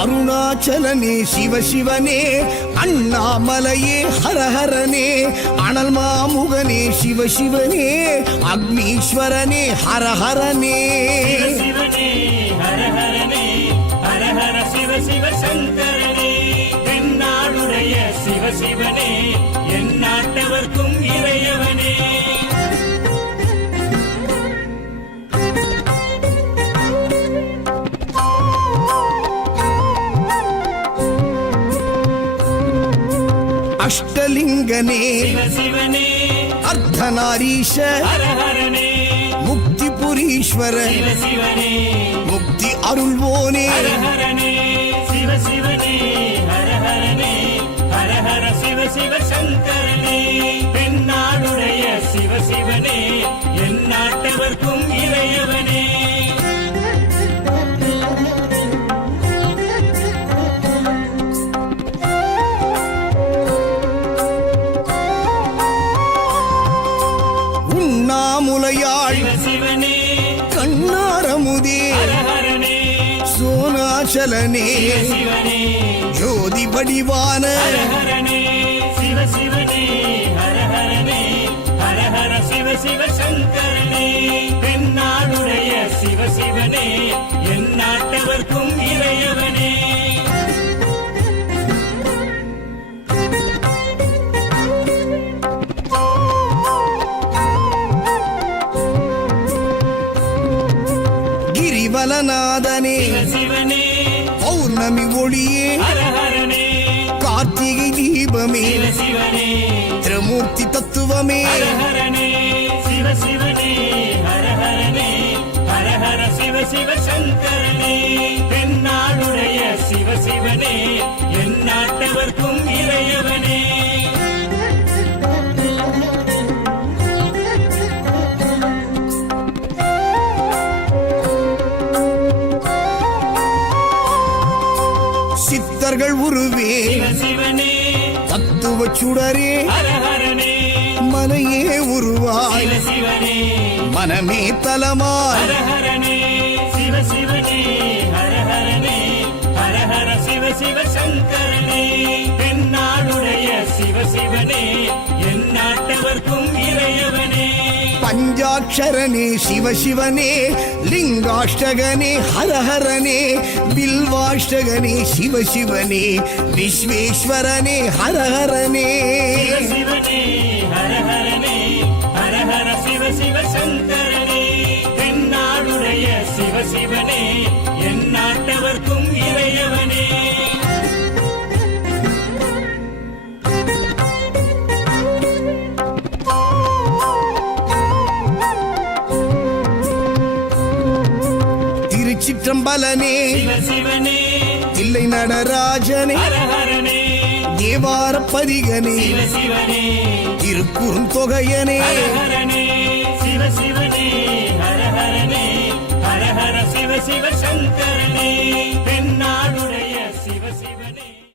அருணாச்சலனே சிவசிவனே, அண்ணாமலையே ஹரஹரனே, அனல் மாமுகனே சிவசிவனே, அக்னீஸ்வரனே ஹரஹரனே. சிவசிவனே ஹரஹரனே, ஹரஹர சிவ சிவ சங்கரனே, தென்னாடுடைய சிவசிவனே, என் நாட்டவர்க்கும் இறையவனே. அஷ்டலிங்கனே சிவசிவனே, அர்த்தநாரீஷ ஹரஹரனே, முக்திபுரீஸ்வர சிவசிவனே, முக்தி அருள்வோனே. ஹரஹரனே சிவசிவனே, ஹரஹரனே, ஹரஹர சிவ சிவ சங்கரனே, தென்னாடுடைய சிவசிவனே, என் நாட்டவர்க்கும் இறையவனே. உண்ணாமுலையாள் சிவசிவனே, கண்ணாரமுதே ஹரஹரனே, சோனாச்சலனே சிவசிவனே, ஜோதி வடிவான ஹரஹரனே சிவசிவனே, ஹரஹரனே, ஹரஹர சிவ சிவ சங்கரனே, தென்னாடுடைய சிவசிவனே, என் நாட்டவர்க்கும் இறையவனே. கிரிவலநாதனே சிவசிவனே, பௌர்ணமி ஒளியே ஹரஹரனே, கார்த்திகை தீபமே சிவசிவனே, திரமூர்த்தி தத்துவமே. ஹரஹரனே சிவசிவனே, ஹரஹரனே, ஹரஹர சிவ சிவ சங்கரனே, தென்னாடுடைய சிவசிவனே, என் நாட்டவர்க்கும் இறையவனே. சித்தர்கள் உருவே சிவசிவனே, தத்துவ சுடரே ஹரஹரனே, மனையே உருவாய் சிவசிவனே, மனமே தலமாய். ஹரஹரனே சிவசிவனே, ஹரஹரனே, ஹரஹர சிவ சிவ சங்கரனே, தென்னாடுடைய சிவசிவனே, என் நாட்டவர்க்கும் இறையவனே. பஞ்சாட்சரனே சிவசிவனே, லிங்காஷ்டகனே ஹரஹரனே, பில்வாஷ்டகனே சிவசிவனே, விஸ்வேஸ்வரனே ஹரஹரனே. சிவசிவனே, ஹரஹரனே, ஹரஹர சிவ சிவ சங்கரனே, தென்னாடுடைய சிவசிவனே, என் நாட்டவர்க்கும் இறையவனே. திருச்சிற்றம்பலனே சிவசிவனே, தில்லை நடராஜனே, ஹரஹரனே, தேவார பதிகனே, சிவசிவனே, திருக்குறுந்தொகையனே. ஹரஹரனே சிவசிவனே, ஹரஹரனே, ஹரஹர சிவ சிவ சங்கரனே,